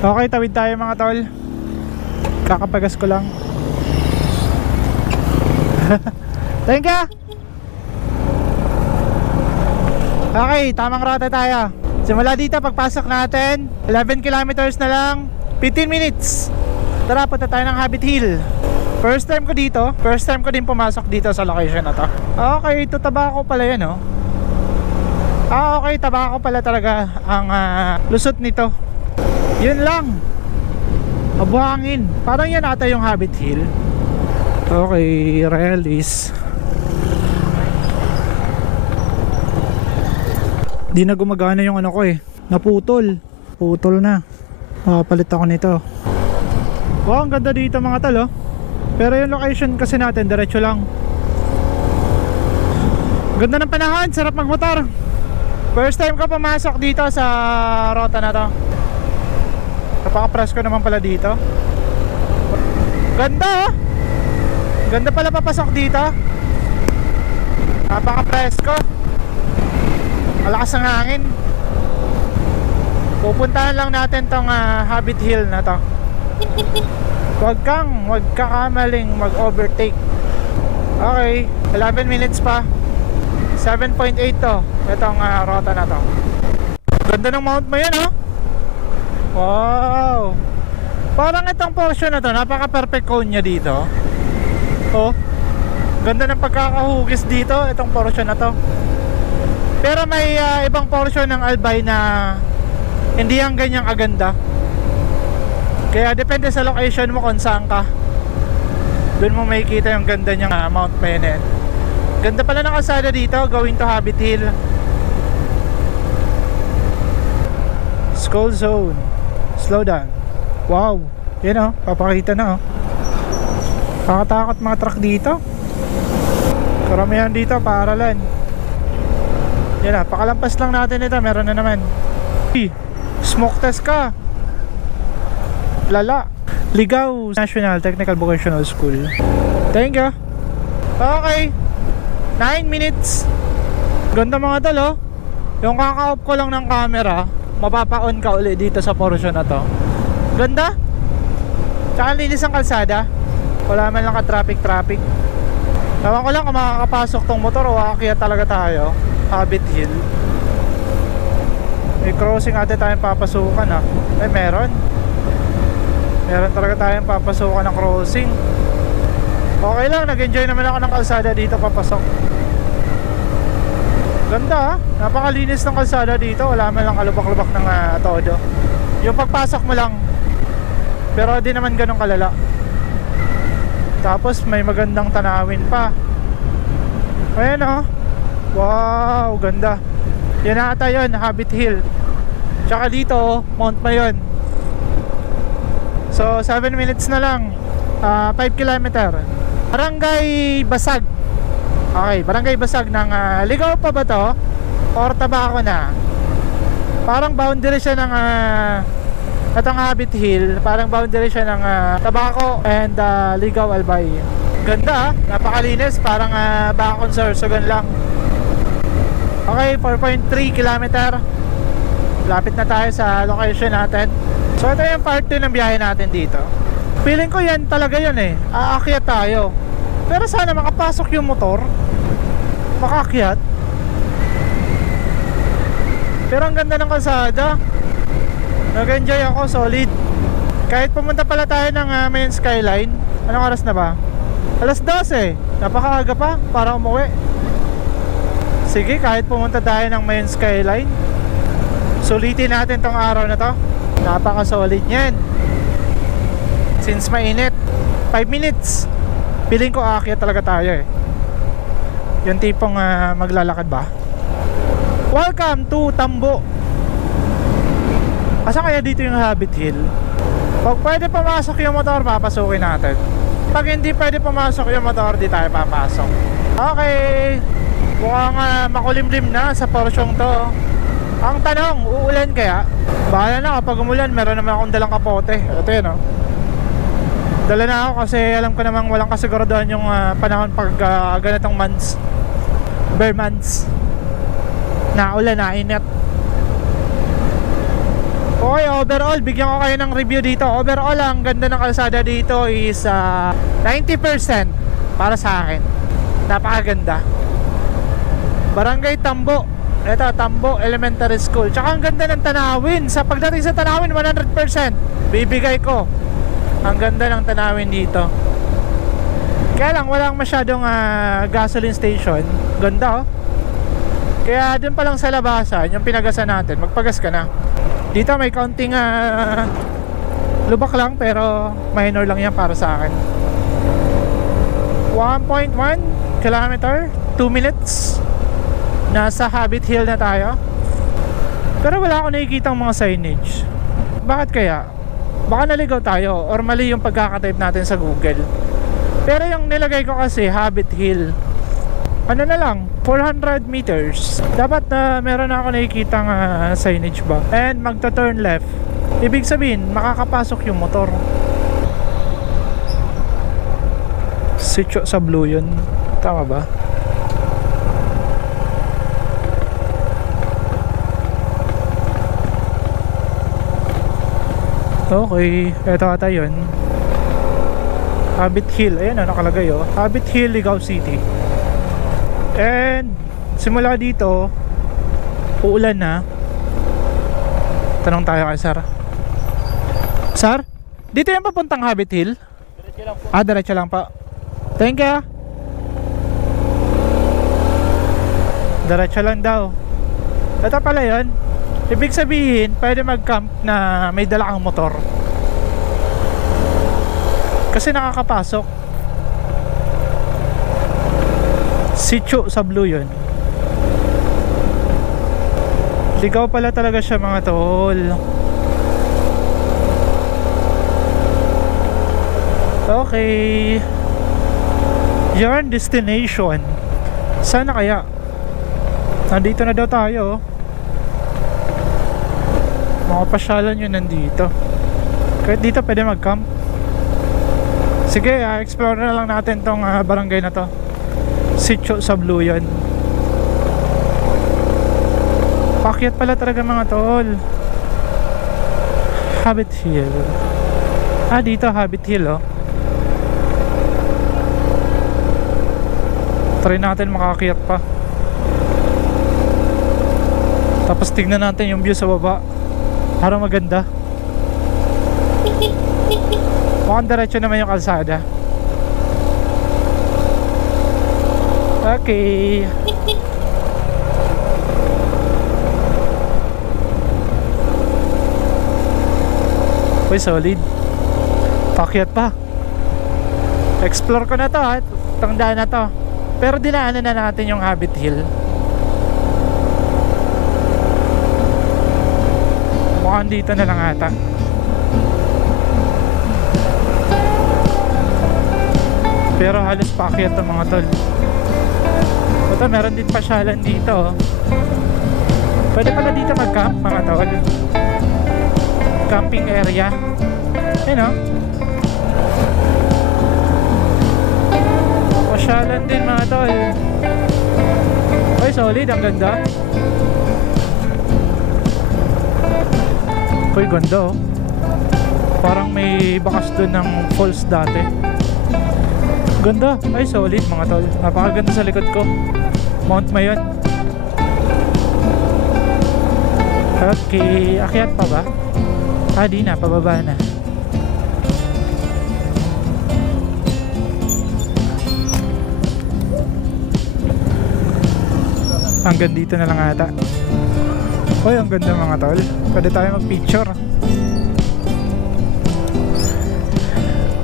Okay, tawid tayo mga tol. Kakapagas ko lang. Thank you. Okay, tamang rota tayo. Simula dito, pagpasok natin 11 kilometers na lang, 15 minutes. Tara, punta tayo ng Habit Hill. First time ko dito. First time ko din pumasok dito sa location na to. Okay, ito Tabaco pala yan, oh. Okay, Tabaco pala talaga ang lusot nito. Yun lang. Mabuhangin. Parang yan ata yung Habit Hill. Okay, realis. Di na gumagana yung ano ko eh. Naputol. Putol na. Palit ako nito. Wow, ang ganda dito mga talo. Pero yung location kasi natin, diretso lang. Ganda ng panahon, sarap magmotor. First time ko pumasok dito sa rota na to. Napaka-presko naman pala dito. Ganda oh. Ganda pala papasok dito. Napaka-presko. Malakas ang hangin. Pupuntahan lang natin tong Habit Hill na to. Huwag kakamaling mag-overtake. Okay, 11 minutes pa. 7.8 to. Itong rota na to. Ganda ng mount mo yan, oh. Wow. Parang itong portion na to, napaka-perfect cone nya dito. Oh. Ganda ng pagkakahugis dito, itong portion na to. Pero may ibang portion ng Albay na hindi ang ganyang aganda. Kaya depende sa location mo kung saan ka. Doon mo makikita yung ganda niyang Mount Menet. Ganda pala ng kalsada dito, going to Habit Hill. School zone. Slow down. Wow. Yan oh, papakita na oh. Pakatakot mga truck dito. Karamihan dito paaralan. Yan na, pakalampas lang natin ito. Meron na naman. Smoke test ka. Lala. Ligaw National Technical Vocational School. Thank you. Okay, 9 minutes. Ganda mga talo. Yung kaka-off ko lang ng camera, mapapa-on ka ulit dito sa portion na to. Ganda. Tsaka linis ang kalsada. Wala man lang ka-traffic. Tawan ko lang kung makakapasok tong motor o aakyat talaga tayo. Habit Hill. May crossing ate tayong papasukan ha. Ay meron talaga tayong papasukan ng crossing. Okay lang, nag-enjoy naman ako ng kalsada dito papasok. Ganda ha. Napakalinis ng kalsada dito. Wala man lang kalubak-lubak ng todo. Yung pagpasok mo lang. Pero di naman ganun kalala. Tapos may magandang tanawin pa. Ayan oh. Wow, ganda. Yan ata yun, Habit Hill. Tsaka dito, Mount Mayon. So, 7 minutes na lang. 5 kilometer. Barangay Basag. Okay, Barangay Basag ng Ligaw pa ba to? Or Tabaco na? Parang boundary siya ng itong Habit Hill. Parang boundary siya ng Tabaco and Ligaw Albay. Ganda, napakalinis. Parang Bacon Sorsogon lang. Okay, 4.3 kilometer. Lapit na tayo sa location natin. So ito yung part 2 ng biyahe natin dito. Feeling ko yan talaga yun eh. Aakyat tayo. Pero sana makapasok yung motor. Makaakyat. Pero ang ganda ng kalsada. Nag-enjoy ako, solid. Kahit pumunta pala tayo ng main skyline. Anong oras na ba? Alas 12. Napakaaga pa para umuwi. Sige, kahit pumunta tayo ng main skyline, sulitin natin tong araw na to. Napaka-solid yan. Since mainit, 5 minutes. Piling ko aakyat talaga tayo eh. Yung tipong maglalakad ba. Welcome to Tambo. Asa kaya dito yung Habit Hill? Pag pwede pumasok yung motor, papasukin natin. Pag hindi pwede pumasok yung motor, di tayo papasok. Okay, mukhang makulimlim na sa porsyong to. Ang tanong, uulan kaya? Bahala na, kapag umulan, meron naman akong dalang kapote. Ito yun oh. Dala na ako kasi alam ko namang walang kasiguraduhan yung panahon pag ganitong months. Bare months. Na ulan, na init. Okay, overall, bigyan ko kayo ng review dito. Overall, ang ganda ng kalsada dito is 90% para sa akin. Napakaganda. Barangay Tambo. Ito, Tambo Elementary School. Tsaka ang ganda ng tanawin. Sa pagdating sa tanawin, 100% bibigay ko. Ang ganda ng tanawin dito. Kaya lang, walang masyadong gasoline station. Ganda, oh. Kaya dun pa lang sa labasan, yung pinagasan natin, magpagas ka na. Dito may kaunting lubak lang, pero minor lang yan para sa akin. 1.1 kilometer, 2 minutes. Nasa Habit Hill na tayo. Pero wala ako nakikitang mga signage. Bakit kaya? Baka naligaw tayo or mali yung pagkakatype natin sa Google. Pero yung nilagay ko kasi Habit Hill, ano na lang, 400 meters. Dapat meron na ako nakikitang signage ba. And magta-turn left. Ibig sabihin, makakapasok yung motor. Sitio sa Blue yun. Tama ba? Okay, eto ata yun. Habit Hill, ayan o, nakalagay o. Habit Hill, Ligao City. And simula dito, uulan na. Tanong tayo kay Sir. Sir, dito yung papuntang Habit Hill? Diretso lang po. Diretso lang po. Thank you. Diretso lang daw. Ito pala yun. Ibig sabihin, pwede mag-camp na may dala kang motor. Kasi nakakapasok. Sitio sa Blue yun. Ligaw pala talaga siya mga tol. Okay. Yarn destination. Sana kaya? Nandito na daw tayo. Mga pasyalan yun nandito. Kahit dito pwede mag-camp. Sige, explore na lang natin tong barangay na to. Sitio sa Blue yun. Pakyat pala talaga mga tol. Habit Hill. Dito Habit Hill oh. Try natin makakyat pa. Tapos tignan natin yung view sa baba. Para maganda. Mukhang diretso naman yung kalsada. Okay. Uy, solid. Pakyat pa. Explore ko na to ha. Itong daan na to. Pero dinaanan na natin yung Habit Hill. Mukhang dito na lang ata. Pero halos pakyat to mga tol. Ito, meron din pasyalan dito. Pwede pala dito mag-camp mga tol. Camping area. Ayun o. Pasyalan din mga tol. Ay, solid. Ang ganda. Uy, ganda oh. Parang may bakas doon ng falls dati. Ganda. Ay, solid mga tol. Napakaganda sa likod ko. Mount Mayon. Okay, akyat pa ba? Di na, pababa na. Hanggang dito na lang ata. Uy, ang ganda mga tol. Pwede tayo mag-picture.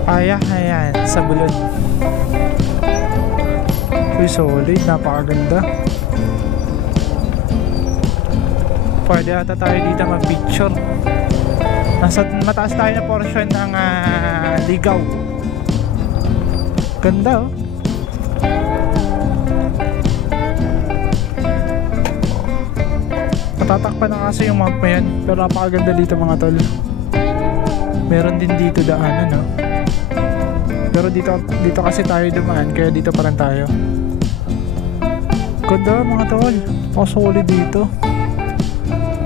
Ayan, sa bulod. Uy, solid. Napakaganda. Pwede ata tayo dito mag-picture. Nasa mataas tayo na portion ng Ligaw. Ganda oh. Matatakpan na kasi yung map mo yan. Pero napakaganda dito mga tol. Meron din dito daanan no? Pero dito kasi tayo dumaan. Kaya dito pa rin tayo. Ganda mga tol. Solid dito.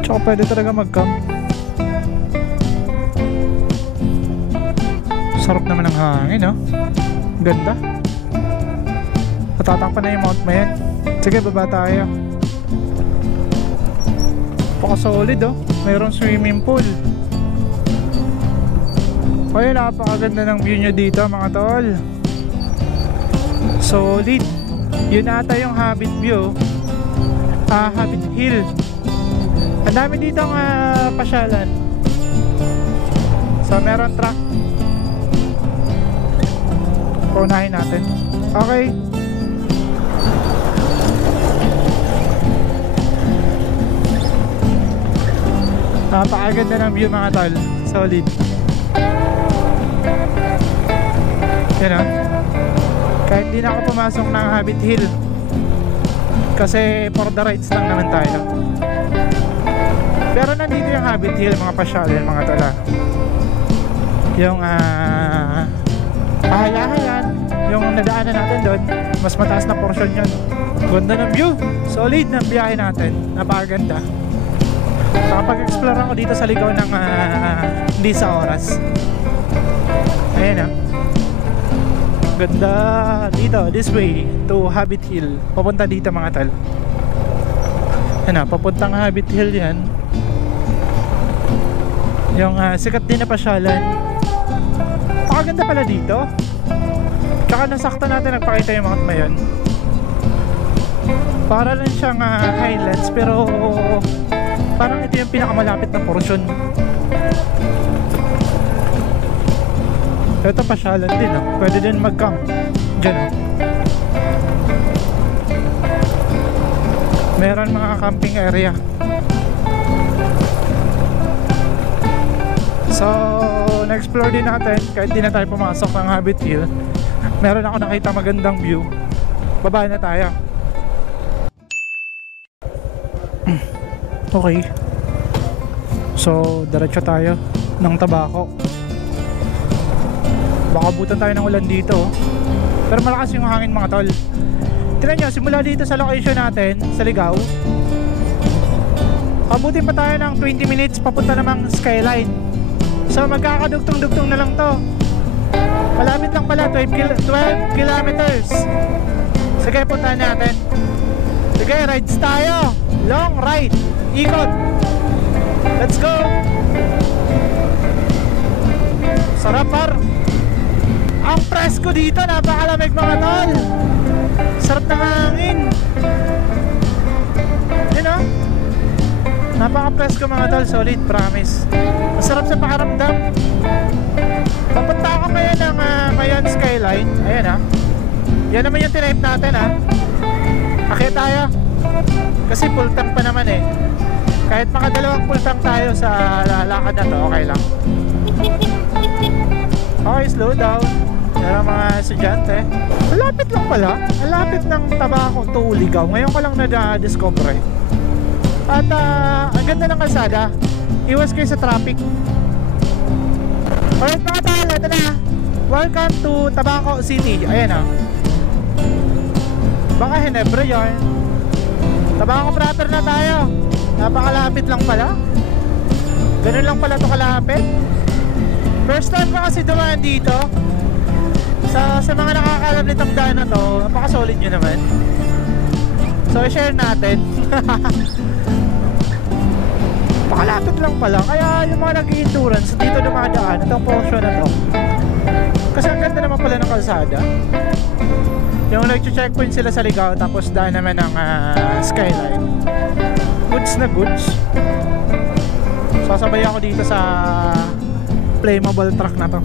Tsaka pwede talaga mag-camp. Sarap naman ng hangin, no? Ganda. Matatakpan na yung Mount Mayon. Sige, baba tayo. Paka-solid, oh. Mayroong swimming pool. Ay, napakaganda ng view nyo dito, mga tol. Solid. Yun ata yung Habit View. Habit Hill. Ang dami dito ang pasyalan. So, meron truck. Paunahin natin. Okay. Napakaganda ng view, mga tol. Solid. Yan, oh. Kahit di na ako pumasok ng Habit Hill kasi for the rides lang naman tayo. Pero nandito yung Habit Hill, mga pasyalan, mga tol. Yung pahayahayan, yung nadaanan natin doon, mas mataas na portion yun. Ganda ng view. Solid ng biyahe natin. Napakaganda. Nakapag-explore ako dito sa ligaw ng hindi sa oras. Ayan, ah. Ganda dito, this way to Habit Hill. Papunta dito, mga tal. Ano, papuntang Habit Hill yan. Yung sikat din na pasyalan. Pakaganda pala dito. Tsaka nasakta natin nagpakita yung Mount Mayon. Para lang siyang highlands, pero parang ito yung pinakamalapit na portion. Ito pasyalan din, oh. Pwede din mag-camp dyan, oh. Meron mga camping area. So, na-explore din natin. Kahit di na tayo pumasok ng Habit Hill, meron ako nakita magandang view. Baba na tayo. Okay. So, diretso tayo ng Tabaco. Baka butan tayo ng ulan dito, oh. Pero malakas yung hangin, mga tol. Tignan nyo, simula dito sa location natin sa Ligao, abutin pa tayo ng 20 minutes papunta namang Skyline. So magkakadugtong-dugtong na lang to. Malapit lang pala, 12 kilometers. Sige, puntahan natin. Sige, rides tayo. Long ride. Ikot. Let's go. Sarap, par. Ang presko dito, napakalamig, mga tol. Sarap ng hangin. Yun, oh. Napaka-presko, mga tol. Solid, promise. Masarap sa pakaramdam. Papunta ako ngayon ng Mayon Skyline. Ayan, ah. Yan naman yung tinipe natin, ah. Akit tayo. Kasi full tank pa naman, eh. Kahit makadalawang full tank tayo sa lakad na to, okay lang. Okay, slow down. Meron mga estudyante. Malapit lang pala. Malapit ng Tabaco to Ligao. Ngayon ko lang na-discover, eh. At ang ganda ng kalsada. Iwas kayo sa traffic. Alright, mga tol, ito na. Welcome to Tabaco City. Ayan, ah. Baka Hinebra yun. Tabaco proper na tayo. Napakalapit lang pala. Ganun lang pala ito kalapit. First time ko kasi dumaan dito. Sa mga nakakaalam nitong daan na to, napaka-solid nyo naman. So, i-share natin. Pakalapit lang pala. Kaya yung mga nag-i-endurance dito dumadaan itong portion na to. Kasi ang ganda naman pala ng kalsada. Yung nag-checkpoint sila sa Ligao, tapos daan naman ng Skyline. Goods na goods. Sasabay ako dito sa flammable truck na to.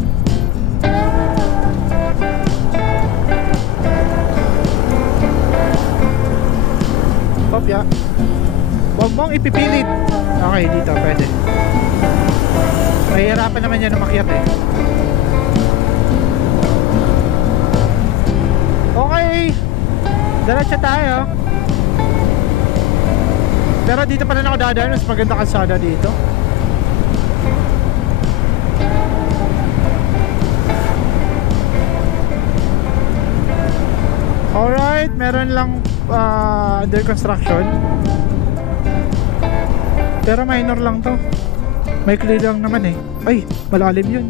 Kopya. Huwag mong ipipilit. Okay, dito pwede. Mahihirapan naman yan umakyat, eh. Okay, diretso tayo. Pero dito pa rin ako dadaan. Mas maganda kalsada dito. Alright, meron lang under construction. Pero minor lang to. May clear lang naman, eh. Ay, malalim yun.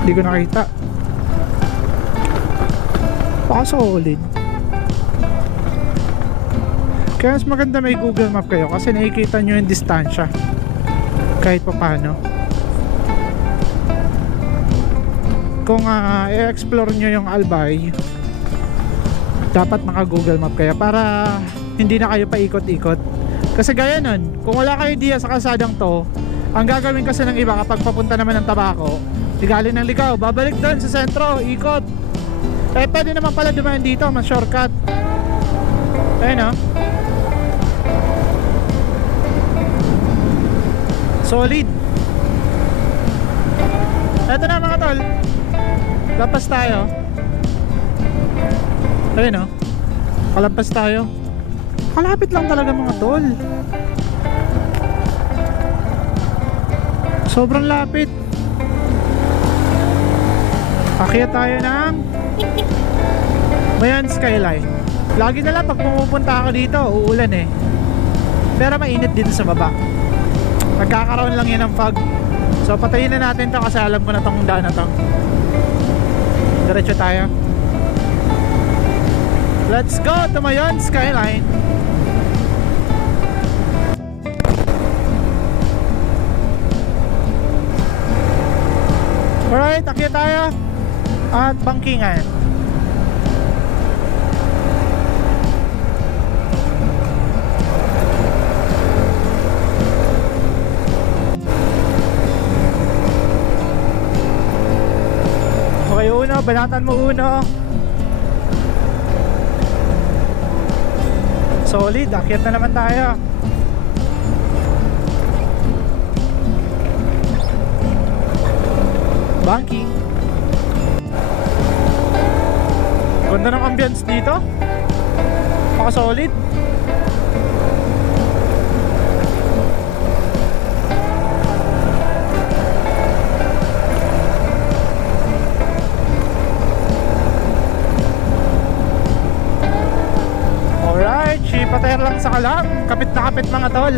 Hindi ko nakita. Baka solid. Kaya mas maganda may Google Map kayo kasi nakikita nyo yung distansya kahit pa paano. Kung i-explore nyo yung Albay, dapat naka Google Map kayo para hindi na kayo paikot-ikot. Kasi gaya nun, kung wala kayo diya sa kalsadang to, ang gagawin kasi ng iba kapag papunta naman ng Tabaco, galing ng Licao, babalik doon sa sentro, ikot. Eh pwede naman pala dumaan dito, mas shortcut. Ayun o. Solid. Eto na mga tol, lapas tayo. Ayun o, kalapas tayo. Kalapit lang talaga mga tol. Sobrang lapit. Akyat tayo ng Bayan Skyline. Lagi na lang pag pumupunta ako dito, uulan eh. Pero mainit dito sa baba. Nagkakaroon lang yan ng fog. So patayin na natin to kasi alam ko na tong daan na to. Diretso tayo. Let's go to Bayan Skyline. Alright, akyat tayo at bangkingan. Okay, uno, banatan mo uno. Solid, akyat na naman tayo. Banking. Ganda ng ambience dito. Maka-solid. Alright, shipater lang sa kalam. Kapit na kapit mga tol.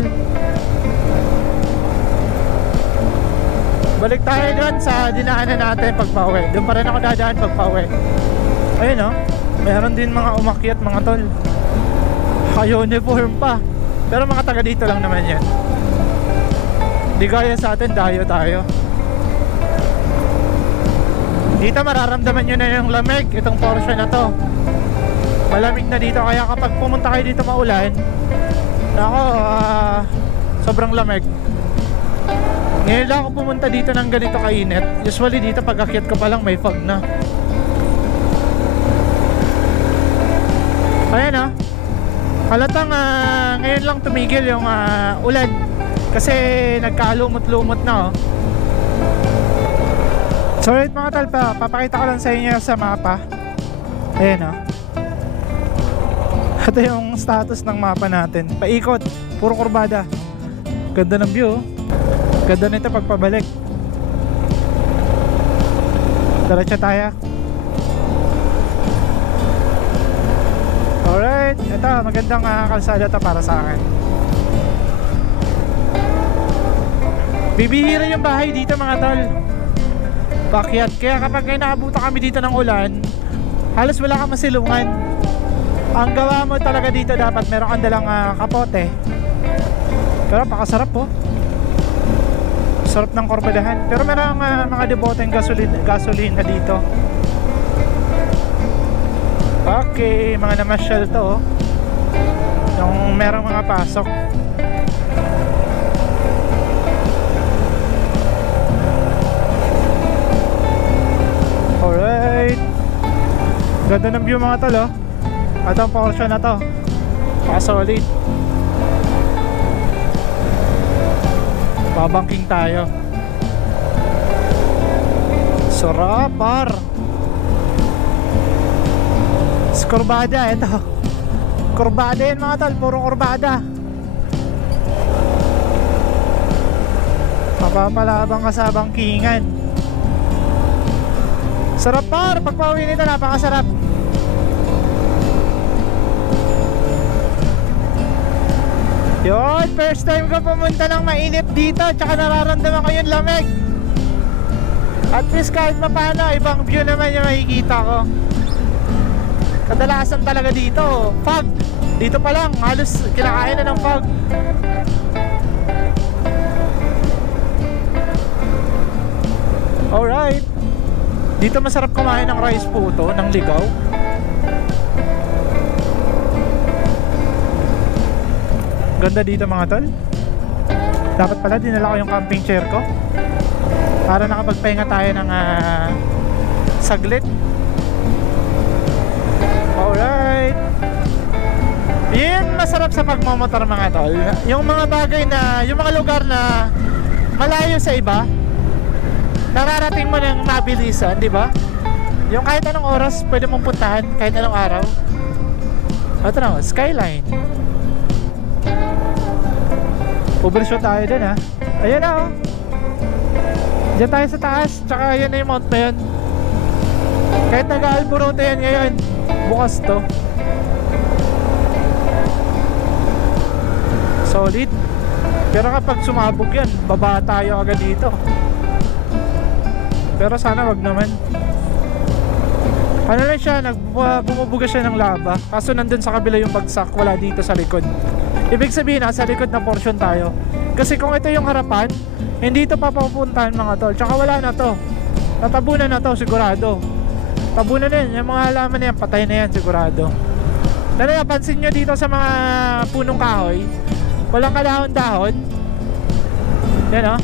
Balik tayo doon sa dinaanan natin pagpa-uwi. Doon pa rin ako dadaan pagpa-uwi. Ayun o, meron din mga umakyat mga tol. Uniform pa. Pero mga taga dito lang naman yan. Di gaya sa atin, dayo tayo. Dito mararamdaman nyo na yung lamig. Itong portion na to malamig na dito. Kaya kapag pumunta kayo dito maulan, nako, sobrang lamig. Ngayon lang ako pumunta dito ng ganito kainit. Usually dito pag akyat ko pa lang may fog na. Ayan o, halatang ngayon lang tumigil yung ulan. Kasi nagkalumot-lumot na o. So right mga talpa, papakita ko lang sa inyo sa mapa. Ayan o, ito yung status ng mapa natin. Paikot, puro kurbada. Ganda ng view. Ganda nito pagpabalik. Diretso tayo. Alright, ito magandang kalsada to para sa akin. Bibihira yung bahay dito mga tol. Bakyat. Kaya kapag naabutan kami dito ng ulan, halos wala kang masilungan. Ang gawa mo talaga dito dapat meron kang dalang kapote. Pero pakasarap po. Sarap ng korbadahan. Pero merong mga deboteng gasolina dito. Okay, mga namasyal to. Yung merong mga pasok. Alright. Ganda ng view mga tol, oh. At ang portion na to, solid. Babangking tayo. Sarapar. Kurbada, ito. Kurbada yan mga tol, puro kurbada. Mapapalabang ka sa bangkingan. Sarap par, pagpauwi nito napakasarap. Yun, first time ko pumunta ng mainit dito, tsaka nararamdaman ko yung lamig. At least kahit paano, ibang view naman yung makikita ko. Kadalasan talaga dito, fog. Dito pa lang, halos kinakain na ng fog. Alright. Dito masarap kumain ng rice puto, ng ligaw. Ganda dito mga tol. Dapat pala dinala ko yung camping chair ko para nakapagpahinga tayo ng saglit. Alright. Yun masarap sa pagmamotor mga tol. Yung mga bagay na, yung mga lugar na malayo sa iba, nararating mo ng mabilisan, di ba? Yung kahit anong oras pwede mong puntahan, kahit anong araw. Ito na, skyline. Overshoot tayo dun ha. Ayan na oh. Diyan tayo sa taas. Tsaka yan na yung mount na yun. Kahit nag-aalburote yan ngayon, bukas to. Solid. Pero kapag sumabog yan, baba tayo agad dito. Pero sana wag naman. Ano lang siya, bumubuga siya ng lava. Kaso nandun sa kabila yung bagsak, wala dito sa likod. Ibig sabihin nasa likod na portion tayo. Kasi kung ito yung harapan, hindi ito papapuntahan mga tol. Tsaka wala na to. Tatabunan na to sigurado. Tabunan na yan. Yung mga halaman na yan, patay na yan sigurado. Dahil napansin nyo dito sa mga punong kahoy, walang kalahon-dahon. Yan o.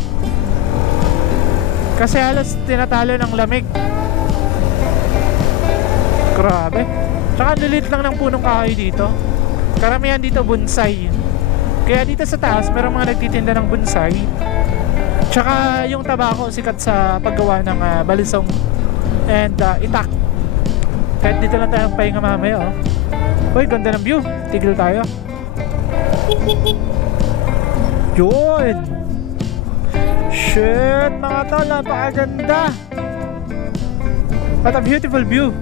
Kasi halos tinatalo ng lamig. Grabe. Tsaka lilit lang ng punong kahoy dito. Karamihan dito bonsai. Kaya dito sa taas merong mga nagtitinda ng bonsai. Tsaka yung tabako sikat sa paggawa ng balisong and itak. Kahit dito lang tayo pahinga mamaya oh. Uy, ganda ng view. Tigil tayo. Yun. Shit mga tol, napakaganda. What a beautiful view.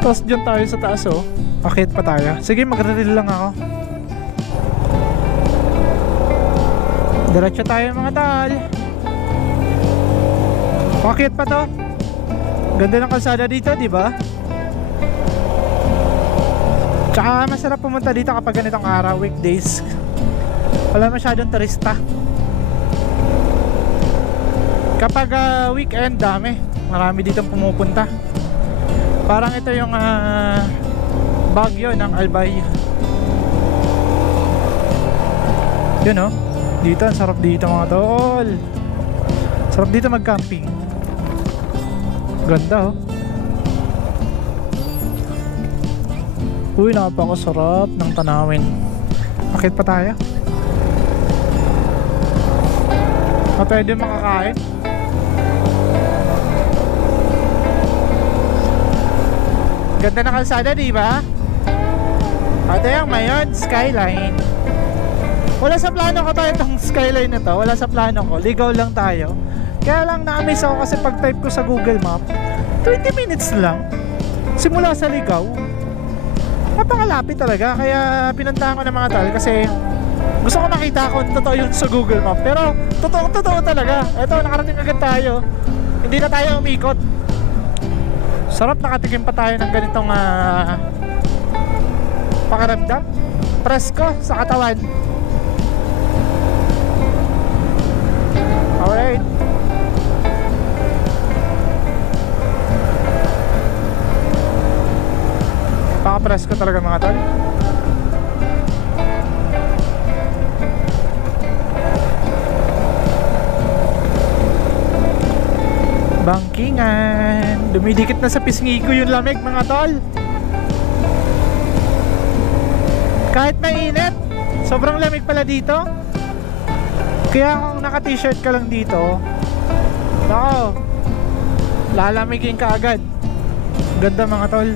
Tapos dyan tayo sa taas oh. Akit pa tayo. Sige, mag-reel lang ako. Diretso tayo mga tol. Akit pa to. Ganda ng kalsada dito, di ba? Tsaka masarap pumunta dito kapag ganitong araw, weekdays. Wala masyadong turista. Kapag weekend, dami. Marami dito pumupunta. Parang ito yung Baguio ng Albay. Yun oh. Dito, ang sarap dito mga tol. Sarap dito mag-camping. Ganda oh. Uy, napakasarap ng tanawin. Akit pa tayo. Pwede makakain. Ganda na kalsada, di ba? Ito yung mayon, skyline. Wala sa plano ko tayo itong skyline na to. Wala sa plano ko, ligaw lang tayo. Kaya lang na-amaze ako kasi pag-type ko sa Google Map 20 minutes lang simula sa ligaw. Napakalapit talaga. Kaya pinuntahan ko ng mga tol kasi gusto ko makita kung totoo yun sa Google Map. Pero totoo talaga. Ito, nakarating agad tayo. Hindi na tayo umikot. Sarap, nakatikim pa tayo ng ganitong pakiramdam. Presko sa katawan. Alright. Paka-presko talaga mga tol. Bangkingan. Dumidikit na sa pisngi ko yung lamig mga tol. Kahit mainit, sobrang lamig pala dito. Kaya kung naka t-shirt ka lang dito, nako, lalamigin ka agad. Ganda mga tol.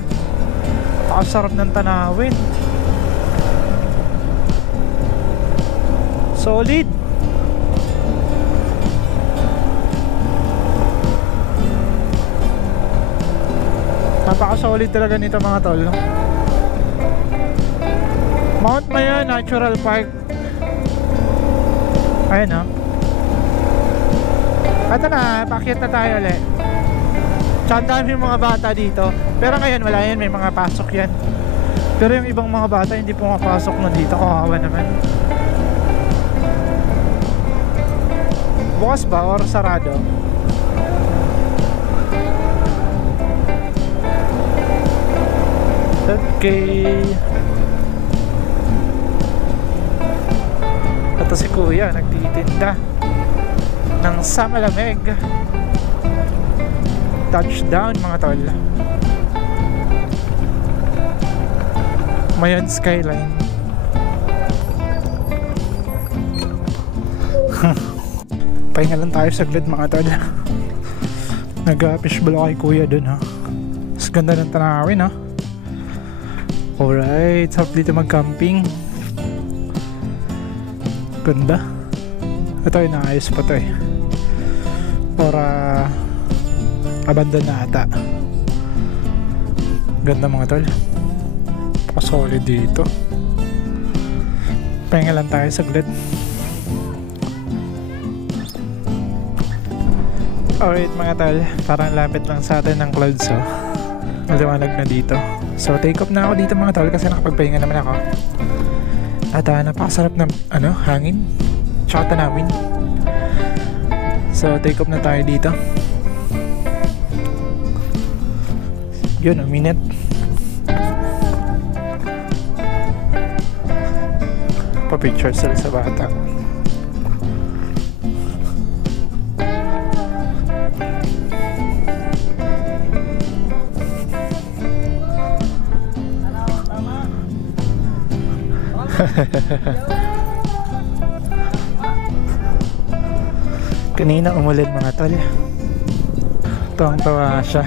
Pakasarap ng tanawin. Solid. Napaka-solid talaga nito mga tol. Mount Mayon Natural Park. Ayan ha. Ito na, paakyat na tayo ulit. Tsaka ang dami mga bata dito. Pero ngayon wala yan, may mga pasok yan. Pero yung ibang mga bata hindi pumapasok na dito, kawawa naman. Bukas ba or sarado? Okay. Ito si kuya nagtitinda ng Samalamig. Touchdown mga tol. Mayon Skyline. Pahinga lang tayo saglit mga tol. Nag-fishbowl ako kay kuya dun ha. Mas ganda ng tanawin ha. Alright, sarap dito mag-camping. Ganda. Ito ay naayos pa to eh. Para abandon na ata. Ganda mga tol. Solid dito. Pahinga lang tayo saglit. Alright mga tol, parang lapit lang sa atin ng clouds oh. Maliwanag na dito. So take off na ako dito mga tol kasi nakapagpahinga naman ako. At napakasarap ng hangin tsaka tanawin. So take off na tayo dito. Yun, a minute. Pa-picture sila sa bata. Kanina umulan mga tol. Tuwang-tuwa siya.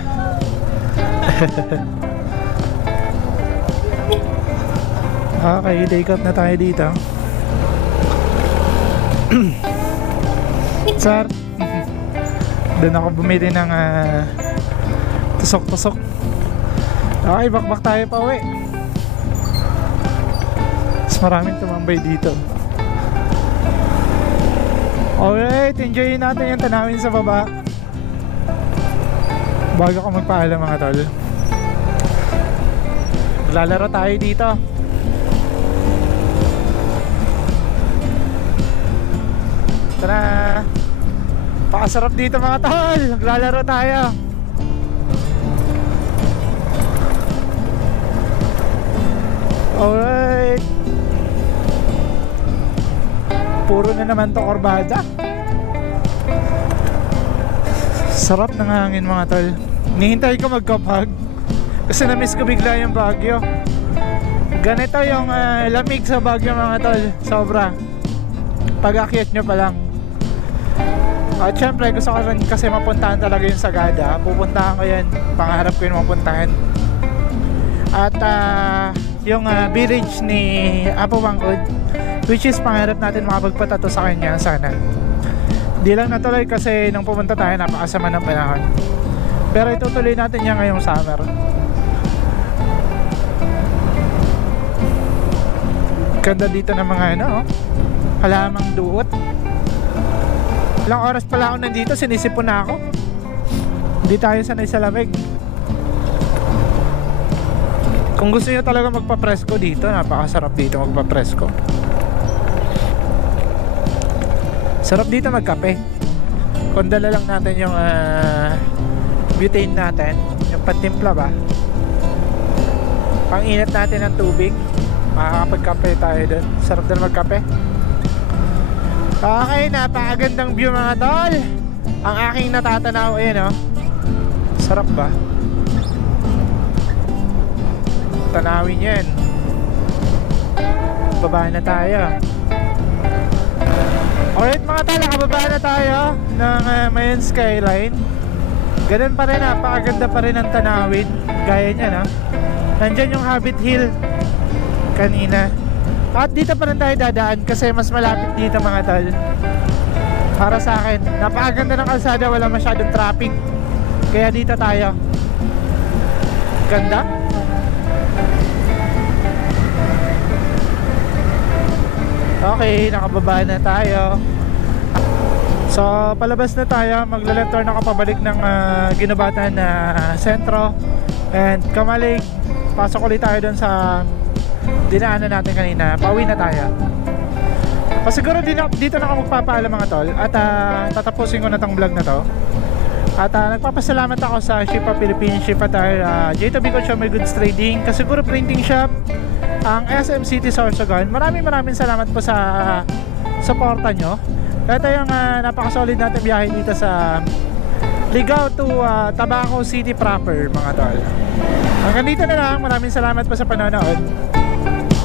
Okay, take off na tayo dito. Sir, doon ako bumili ng tusok-tusok. Okay, bakbak tayo pa uwi. Mas maraming tumambay dito. Alright, enjoyin natin yung tanawin sa baba bago ako magpaalam mga tol. Lalaro tayo dito. Tara, pakasarap dito mga tol. Maglalaro tayo. Alright. Puro na naman to kurbada. Sarap ng hangin mga tol. Nihintay ko magkapag kasi na-miss ko bigla yung Baguio. Ganito yung lamig sa Baguio mga tol. Sobra. Pag-akyat nyo pa lang. At syempre gusto ko rin kasi mapuntahan talaga yung Sagada. Pupuntahan ko yan. Pangarap ko yung mapuntahan. At yung village ni Apo Wangkod, which is pangarap natin makapagpatato sa kanya sana. Di lang natuloy kasi nung pumunta tayo napakasama ng panahon. Pero itutuloy natin yan ngayong summer. Ganda dito ng mga halamang duot. Ilang oras pala ako nandito, sinisipon na ako. Hindi tayo sanay sa lamig. Kung gusto nyo talaga magpa-presko dito, napakasarap dito magpa-presko. Sarap dito magkape. Kung dala lang natin yung butane natin, yung patimpla ba, pang init natin ng tubig, makakapagkape tayo dun. Sarap din magkape. Okay, napakagandang view mga tol. Ang aking natatanaw, ayun sarap ba? Tanawin yan. Baba na tayo. Alright mga tol, nakababa na tayo ng Mayon Skyline. Ganun pa rin, napakaganda pa rin ang tanawin. Gaya niya nandyan yung Habit Hill kanina. At dito pa rin tayo dadaan kasi mas malapit dito mga tol. Para sa akin, napakaganda ng kalsada, wala masyadong traffic. Kaya dito tayo. Ganda. Okay, nakababa na tayo. So palabas na tayo, magla-left turn ako pabalik ng ginubatan na sentro and Kamalig. Pasok ulit tayo dun sa dinaanan natin kanina, pauwi na tayo. Siguro dito na ako magpapaalam mga tol. At tatapusin ko na tong vlog na to. At nagpapasalamat ako sa Shipa Philippines, Shipa Tire, J2B Consumer Goods Trading, Kasiguro Printing Shop, ang SM City Sorsogon. Maraming salamat po sa suporta nyo. Ito yung napakasolid natin biyahe dito sa Ligao to Tabaco City proper mga tol. Hanggang dito na lang. Maraming salamat po sa panonood.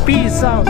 Peace out.